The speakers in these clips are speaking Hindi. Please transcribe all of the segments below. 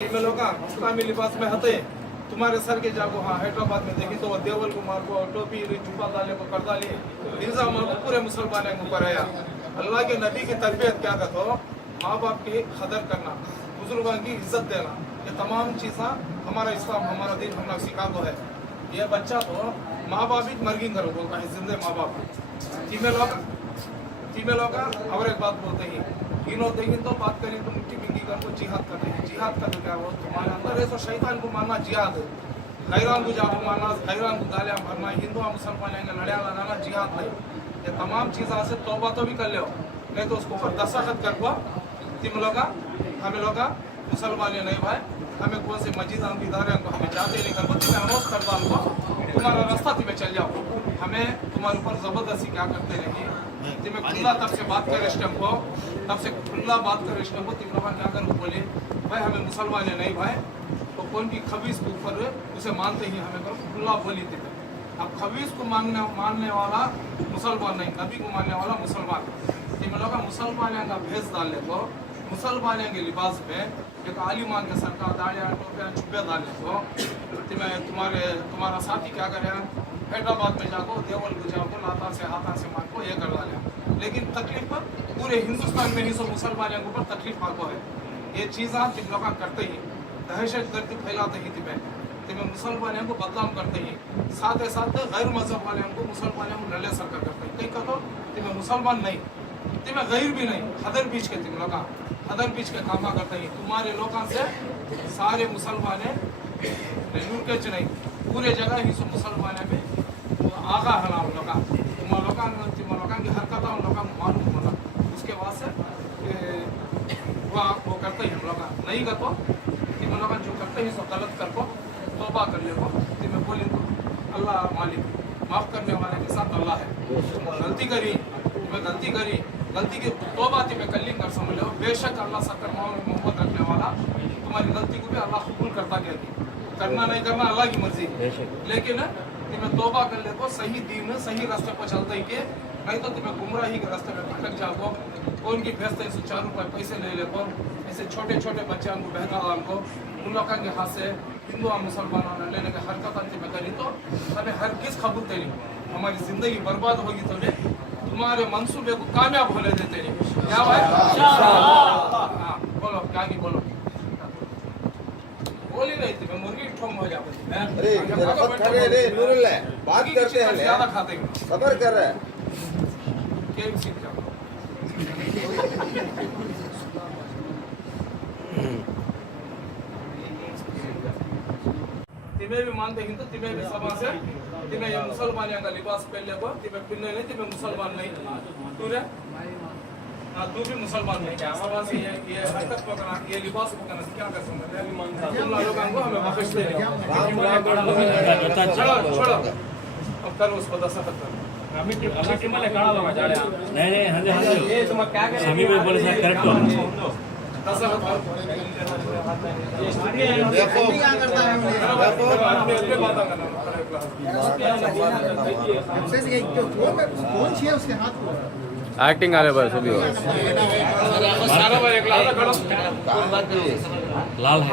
लोग इस्लामी लिबास में हते तुम्हारे सर के जागो हाँ हैदराबाद में देखी तो देवल को मार को टोपी जुबा डाले को कर डाली इल्जाम पूरे मुसलमान को कराया। अल्लाह के नबी की तरबियत क्या कहते हो, माँ बाप की कदर करना, बुजुर्गों की इज्जत देना, ये तमाम चीज़ा हमारा इस्लाम हमारा दिन हमने सिखा दो है। ये बच्चा तो माँ बाप ही मर्गिंग करो बोलता है, जिंदे माँ बाप तीमे लोग और एक बात बोलते ही इन होते ही तो बात करें तो मुट्ठी बिंगी कर को जिहाद करते हैं। जिहाद का तो क्या वो तुम्हारे अंदर है तो शैतान को मानना जिहाद है। गैरान को जाओ मानना, गैरान को गालियाँ भरना, हिंदू मुसलमान लड़िया लगाना जिहाद नहीं। ये तमाम चीज़ों से तौबा तो भी कर लो, नहीं तो उसको ऊपर दस्तखत कर दो। तुम लोग हमें लोग मुसलमान नहीं भाई, हमें कौन से मस्जिद इदारे को हमें जाते नहीं कर, तुम्हें अनौंस कर दो हमको, तुम्हारा रास्ता तुम्हें चल जाओ। हमें तुम्हारे ऊपर जबरदस्ती क्या करते रहेंगे, तुम्हें खुला तब से बात कर स्टम को, तब से खुला बात कर स्टम को, तुम लोग क्या कर बोले भाई हमें मुसलमान नहीं भाई, तो कौन की खबीस के ऊपर उसे मानते ही हमें करो खुला बोली थी। अब खबीस को मानने वाला मुसलमान नहीं, नबी को मानने वाला मुसलमान। तुम लोग मुसलमान का भेष डालने को, मुसलमान के लिबास में एक आलिमान के सर का दाड़िया टोपिया छुपे डालने को, तुम्हारा साथी क्या करे हैदराबाद में जाको देवल को जाको लाता से हाथा से मार को ये कर डाले। लेकिन तकलीफ पर पूरे हिंदुस्तान में ही सब मुसलमानों के ऊपर तकलीफ आको है। ये चीज़ा तुम लोग करते ही दहशत गर्दी फैलाते ही तुम्हें मुसलमानों को बदनाम करते ही, साथ ही साथ गैर मजहब वाले को मुसलमानों को नले सरकार करते हैं। कहीं कहो तुम्हें मुसलमान नहीं, तुम्हें गैर भी नहीं, हदर बीच के तुम लोग हदर बीच के काम करते ही। तुम्हारे लोगों से सारे मुसलमान यूकेच नहीं, पूरे जगह ही सब मुसलमान में आगा है ना। तुम लोग की हरकत उन लोगों को मालूम होना, उसके बाद से वो करते ही हम लोग नहीं कर तो तुम लोग जो करते ही सब गलत कर को तौबा कर ले को, तुम्हें बोली तो अल्लाह मालिक माफ़ करने वाले के साथ अल्लाह है। गलती करी, तुम्हें गलती करी, गलती की तौबा तुम्हें कल्लिंग कर समझ लो। बेशक अल्लाह सत्तर मोहब्बत रखने वाला, तुम्हारी गलती को भी अल्लाह कबूल करता गया। करना नहीं करना अल्लाह की मर्जी, लेकिन तुम्हें तौबा कर ले को सही दीन सही रास्ते पर चलते ही के, नहीं तो तुम्हें गुमराही के रास्ते में भटक जाओ। कौन की भेजते हैं 4 रुपये पैसे ले ले को, ऐसे छोटे छोटे बच्चों को बहका को उन लोगों के हाथ से हिंदू मुसलमानों ने लेने की हरकत में करी तो हमें हर किस खबर देनी, हमारी जिंदगी बर्बाद होगी तो तुम्हारे मंसूबे को कामयाब होने देते नहीं। क्या भाई हाँ बोलो, क्या की बोलो, बोली नहीं थी मुर्गी ठोम हो जाती। अरे नूरुल्लाह बात करते हैं, ज्यादा खाते हैं, सबर कर रहे हैं। तुम्हें भी मानते हैं तो तुम्हें भी सभा से तुम्हें ये मुसलमान का लिबास पहन ले को, तुम्हें पिन्ने नहीं, तुम्हें मुसलमान नहीं तू रे तू भी मुसलमान नहीं क्या सभा से ये हरकत पकड़ा, ये लिबास पकड़ना से क्या कर सकते हैं। तुम लोगों को हमें बख्श दे, छोड़ो अब करो उसको दस्तखत करो। नहीं ये तुम क्या करें, सभी में बोले सर करेक्ट हो एक्टिंग आ रहे बस अभी लाल है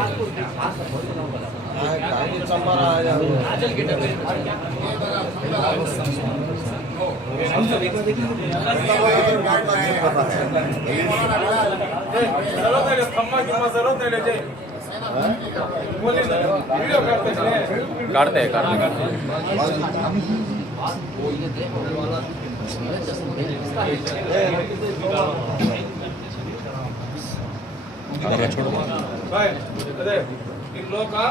काटते हैं भाई अरे इन लोग का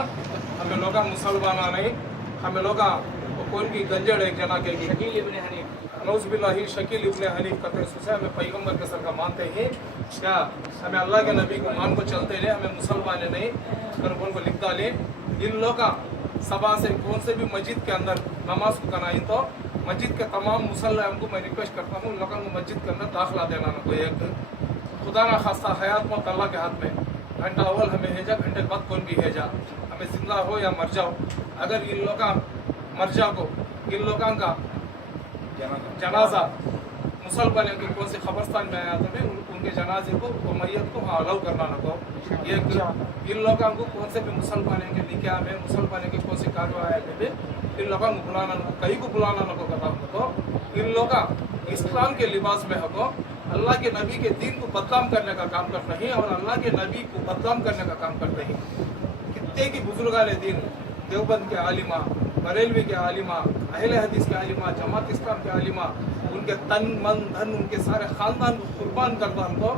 हमें लोग मुसलमान नहीं, हमें लोग कौन की गंजड़ एक जना के शकील इब्ने हनीफ नौज़बिल्लाहि शकील इब्ने हनीफ कहते हैं, हमें पैगम्बर के सर का मानते हैं क्या, हमें अल्लाह के नबी को मान को चलते रहे, हमें मुसलमान नहीं कर कौन को लिख डाले। इन लोग का सभा से कौन से भी मस्जिद के अंदर नमाज को कराई तो मस्जिद के तमाम मुसल्मान को मैं रिक्वेस्ट करता हूँ लोगों को मस्जिद के अंदर दाखिला देना ना कोई एक खुदा ना खास्ता हयात मौत अल्लाह के हाथ में, घंटा अव्वल हमें भेजा, घंटे बाद कौन भी भेजा, हमें जिंदा हो या मर जाओ। अगर इन लोग मर जाओ को इन लोगों का जनाजा मुसलमानों के कौन से खबरस्तान में आया तो भी उनके जनाजे को मैयत को वहाँ अलाउ करना न को ये इन लोगों को कौन से भी मुसलमानों के निकाह में मुसलमानों के कौन से कार्रवाई में भी इन लोगों को बुलाना कहीं को बुलाना न को कथा तो इन लोग इस्लाम के लिबास में हो अल्लाह के नबी के दीन को बदनाम करने का काम करते हैं और अल्लाह के नबी को बदनाम करने का काम करते हैं। कितने की बुजुर्गान दीन देवबंद के आलिमा, बरेलवी के आलिमा, अहले हदीस के आलिमा, जमात इस्लाम के आलिमा उनके तन मन धन उनके सारे खानदान को कुर्बान करता उनको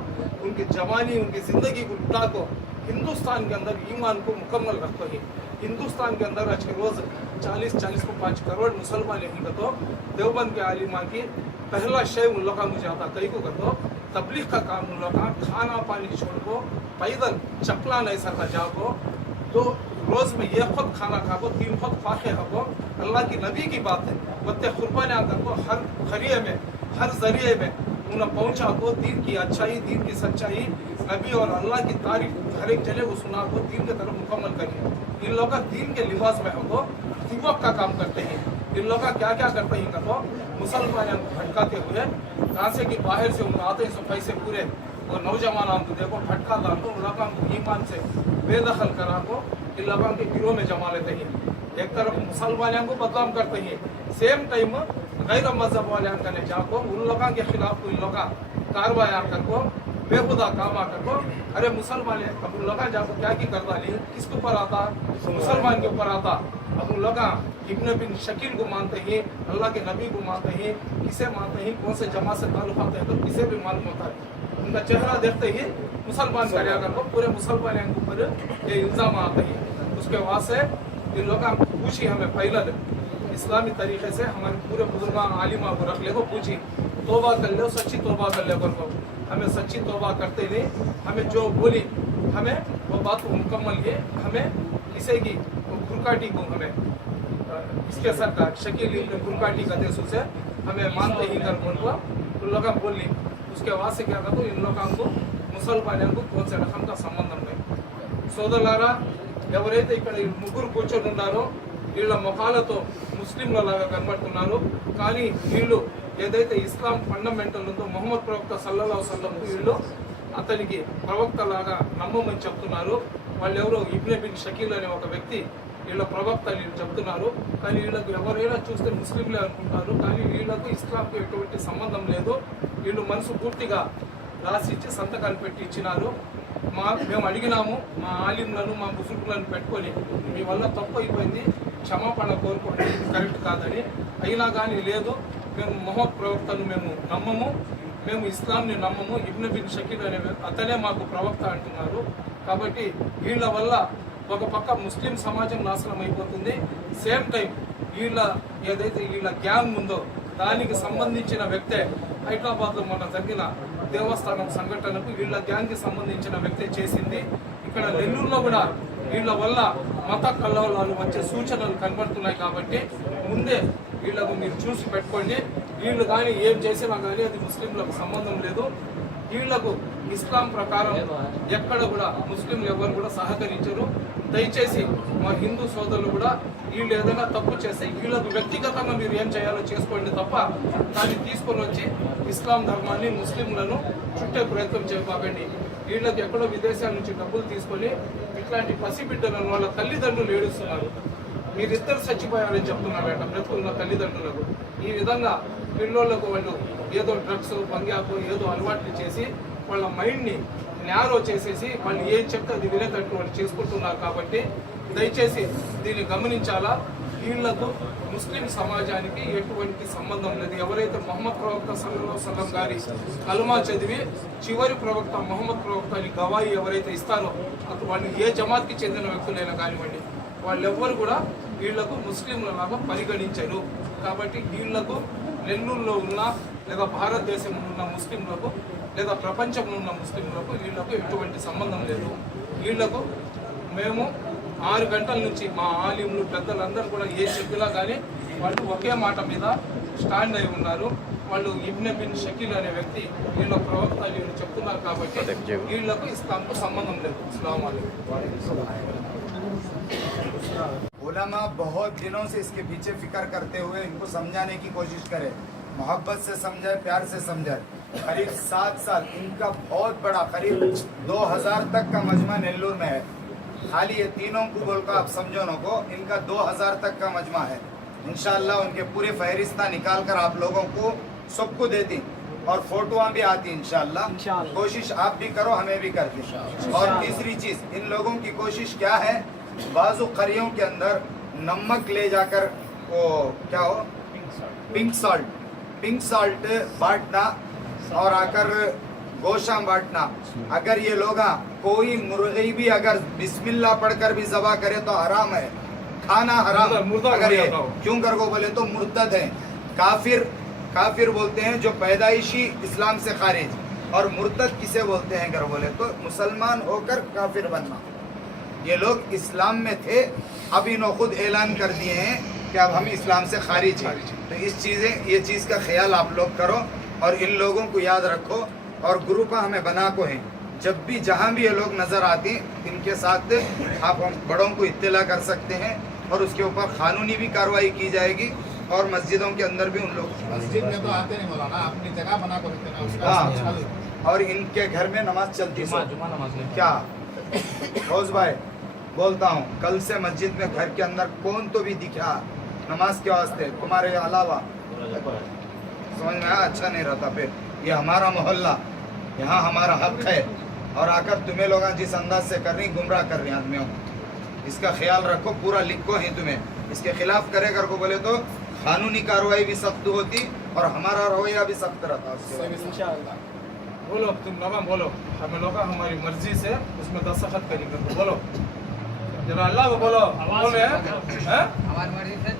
उनकी जवानी उनकी जिंदगी को लुटा को हिंदुस्तान के अंदर ईमान को मुकम्मल रखते हैं। हिंदुस्तान के अंदर आज के रोज 40 को 5 करोड़ मुसलमान हैं तो देवबंद के आलिमा की पहला शय उन लोग मुझे आता कहीं को कर दो तबलीग का काम उन लोग खाना पानी छोड़ को पैदल चपला नहीं सकता जाओ तो रोज में ये खुद खाना खाओ 3 खुद फाके खाओ अल्लाह की नबी की बात है बत्ते कुर्बानियाँ कर हर खरिए में हर जरिए में उन्हें पहुँचा को दीन की अच्छाई दीन की सच्चाई नबी और अल्लाह की तारीफ हर एक जगह को सुना को दीन की तरफ मुकम्मल करिए। इन लोग का दीन के लिबास में हमको दिवक का काम करते हैं। इन लोग का क्या क्या करते हैं तो मुसलमान को भटकाते हुए कहाँ से कि बाहर से उन आते हैं पैसे पूरे और नौजवान को देखो भटका डाल को उन लोगों को ईमान से बेदखल करा को इन लोगों के गिरोह में जमा लेते हैं। एक तरफ मुसलमानों को बदनाम करते हैं सेम टाइम गैर मजहब वाले करने जाको उन लोगों के खिलाफ उन लोग कार्रवाई कर को बेखुदा काम आकर को अरे मुसलमान अब उन लोग जाको क्या की करता नहीं किसके ऊपर आता मुसलमान के ऊपर आता। अब उन लोग इब्न बिन शकील को मानते हैं अल्लाह के नबी को मानते हैं किसे मानते हैं कौन से जमात से ताल्लुक आते हैं तो किसे भी मालूम होता है उनका चेहरा देखते ही मुसलमान कार्य को पूरे मुसलमान के ऊपर ये इल्ज़ाम आते हैं। उसके बाद से इन लोग पूछी हमें पहले इस्लामी तरीके से हमारे पूरे बुजुर्ग आलिमा को रख ले को पूछी तौबा कर ले सच्ची तौबा कर ले को हमें सच्ची तौबा करते नहीं हमें जो बोली हमें वो बात को मुकम्मल ये हमें किसी की गुरकाटी को हमें इसके सरकार शकील गुरकाटी का देश से हमें मानते ही कर उनको उन लोग बोली उसके बाद से क्या कहते इन लोगों को मुसलमानों को कौन से रकम का संबंधం नहीं। సోదరులారా ఎవరైతే ఇక్కడ ముగ్గురు కూర్చొని ఉన్నారో వీళ్ళ ముఖాలతో ముస్లింల లాగా కనబడుతున్నారు కానీ వీళ్ళు ఏదైతే ఇస్లాం ఫండమెంటల్ ఉందో మొహమ్మద్ ప్రవక్త సల్లల్లాహు అలైహి వసల్లం వీళ్ళు అతనికి ప్రవక్త లాగా నమ్మమని చెప్తున్నారు। వాళ్ళు ఎవరో ఇబ్న్ బిన్ షకీల్ అనే ఒక వ్యక్తి వీళ్ళ ప్రవక్త అని చెప్తున్నారు కానీ వీళ్ళకు ఎవరైనా చూస్తే ముస్లింలే అనుకుంటారు కానీ వీళ్ళకు ఇస్లాంకి ఎటువంటి సంబంధం లేదు। వీళ్ళు మనసు పూర్తిగా రాసి ఇచ్చి సంతకాలు పెట్టి ఇచ్చినారు। మేము అడిగినాము మా ఆలింలను మా బుజుర్గులను పెట్టుకొని మీ వల్ల తప్పు అయిపోయింది క్షమాపణ కోరుకోండి కరెక్ట్ కాదని అయినా కానీ లేదు మేము మొహమ్మద్ ప్రవక్తను మేము నమ్మము మేము ఇస్లాంని నమ్మము ఇబ్న్ బిన్ షకీల్ అనే అతనే మాకు ప్రవక్త అంటున్నారు। కాబట్టి వీళ్ళ వల్ల ఒక పక్క ముస్లిం సమాజం నాశనం అయిపోతుంది సేమ్ టైం వీళ్ళ ఏదైతే వీళ్ళ గ్యాంగ్ ఉందో దానికి సంబంధించిన వ్యక్తే హైదరాబాద్లో మొన్న జరిగిన దేవస్థానం సంఘటనకు వీళ్ళ గ్యాంగ్కి సంబంధించిన వ్యక్తి చేసింది। ఇక్కడ నెల్లూరులో కూడా వీళ్ళ వల్ల మత కల్లోలాలు వచ్చే సూచనలు కనబడుతున్నాయి కాబట్టి ముందే వీళ్ళకు మీరు చూసి పెట్టుకోండి। వీళ్ళు కానీ ఏం చేసినా కానీ అది ముస్లింలకు సంబంధం లేదు। వీళ్లకు ఇస్లాం ప్రకారం ఎక్కడ కూడా ముస్లింలు ఎవరు కూడా సహకరించరు। దయచేసి మా హిందూ సోదరులు కూడా వీళ్ళు ఏదైనా తప్పు చేస్తే వీళ్ళకు వ్యక్తిగతంగా మీరు ఏం చేయాలో చేసుకోండి తప్ప దాన్ని తీసుకొని వచ్చి ఇస్లాం ధర్మాన్ని ముస్లింలను చుట్టే ప్రయత్నం చేయకండి। వీళ్ళకి ఎక్కడో విదేశాల నుంచి డబ్బులు తీసుకొని ఇట్లాంటి పసిబిడ్డలను వాళ్ళ తల్లిదండ్రులు ఏడుస్తున్నారు మీరిద్దరు చచ్చిపోయారని చెప్తున్నారట బ్రతుకున్న తల్లిదండ్రులకు। ఈ విధంగా పిల్లోళ్లకు వాళ్ళు ఏదో డ్రగ్స్ బంగ్యాకు ఏదో అలవాట్లు చేసి వాళ్ళ మైండ్ని నేరో చేసేసి వాళ్ళు ఏం చెప్తే అది వినేటట్టు వాళ్ళు చేసుకుంటున్నారు కాబట్టి దయచేసి దీన్ని గమనించాలా। వీళ్లకు ముస్లిం సమాజానికి ఎటువంటి సంబంధం లేదు। ఎవరైతే మొహమ్మద్ ప్రవక్త సల్లల్లాహు అలైహి వసల్లం గారి కల్మా చదివి చివరి ప్రవక్త మొహమ్మద్ ప్రవక్త అని గవాయి ఎవరైతే ఇస్తారో అప్పుడు వాళ్ళు ఏ జమాత్కి చెందిన వ్యక్తులైనా కానివ్వండి వాళ్ళెవ్వరు కూడా వీళ్లకు ముస్లింల లాగా పరిగణించరు। కాబట్టి వీళ్లకు నెల్లూరులో ఉన్న లేదా భారతదేశంలో ఉన్న ముస్లింలకు లేదా ప్రపంచంలో ఉన్న ముస్లింలకు వీళ్లకు ఎటువంటి సంబంధం లేదు। వీళ్లకు మేము 6 గంటల నుంచి మా ఆలింలు పెద్దలందరూ కూడా ఏ చెప్పినా కానీ వాళ్ళు ఒకే మాట మీద స్టాండ్ అయి ఉన్నారు। వాళ్ళు ఇబ్న్ బిన్ షకీల్ అనే వ్యక్తి వీళ్ళ ప్రవక్త వీళ్ళు చెప్తున్నారు కాబట్టి వీళ్లకు ఇస్లాంకు సంబంధం లేదు। అస్సలాము అలైకుం। उलमा बहुत दिनों से इसके पीछे फिक्र करते हुए इनको समझाने की कोशिश करें मोहब्बत से समझाए, प्यार से समझाए। करीब 7 साल इनका बहुत बड़ा, करीब 2000 तक का मजमा नेल्लूर में है। खाली ये तीनों को बोलकर आप समझो न को, इनका 2000 तक का मजमा है। इंशाअल्लाह उनके पूरे फहरिस्ता निकाल कर आप लोगों को सबको देती और फोटोआं भी आती इंशाअल्लाह। कोशिश आप भी करो, हमें भी करते। और तीसरी चीज, इन लोगों की कोशिश क्या है, बाजू करियों के अंदर नमक ले जाकर वो क्या हो पिंक सॉल्ट बांटना और आकर गोशा बांटना। अगर ये लोग कोई मुर्गी भी अगर बिस्मिल्लाह पढ़कर भी ज़बा करे तो हराम है, खाना हराम। अगर ये क्यों कर को बोले तो मुर्तद है, काफिर बोलते हैं जो पैदाइशी इस्लाम से खारिज। और मुर्तद किसे बोलते हैं कर बोले तो मुसलमान होकर काफिर बनना। ये लोग इस्लाम में थे, अब इन्होंने खुद ऐलान कर दिए हैं कि अब हम इस्लाम से खारिज हैं। तो ये चीज़ का ख्याल आप लोग करो और इन लोगों को याद रखो। और ग्रुप हमें बना को है, जब भी जहाँ भी ये लोग नज़र आते हैं इनके साथ आप हम बड़ों को इत्तला कर सकते हैं और उसके ऊपर कानूनी भी कार्रवाई की जाएगी। और मस्जिदों के अंदर भी उन लोग मस्जिद में तो आते नहीं मौलाना, अपनी जगह बना कर रखते हैं उसका। हाँ, और इनके घर में नमाज चलती है क्या रोज भाई बोलता हूँ, कल से मस्जिद में घर के अंदर कौन तो भी दिखा नमाज के वास्ते तुम्हारे अलावा, समझ में आया? अच्छा नहीं रहता। फिर ये हमारा मोहल्ला, यहाँ हमारा हक है और आकर तुम्हें लोग जिस अंदाज से कर रही गुमराह कर रही आदमियों को, इसका ख्याल रखो। पूरा लिखो ही तुम्हें, इसके खिलाफ करे कर को बोले तो कानूनी कार्रवाई भी सख्त होती और हमारा रवैया भी सख्त रहता। बोलो तुम नवा बोलो, हमें लोग हमारी मर्जी से उसमें दस्तखत करेंगे। तो बोलो जरा अल्लाह को बोलो, बोले हैं हमारी मर्जी से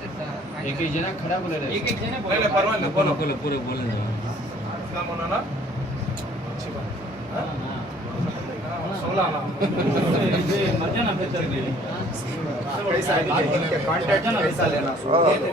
एक ही जना खड़ा बोले रहे, एक जना पहले परवान ले बोलो पूरे बोले इस्लाम होना ना अच्छी बात है। 16 ना मजा ना फिर चल गई कैसा इनके कॉन्टैक्ट कैसा लेना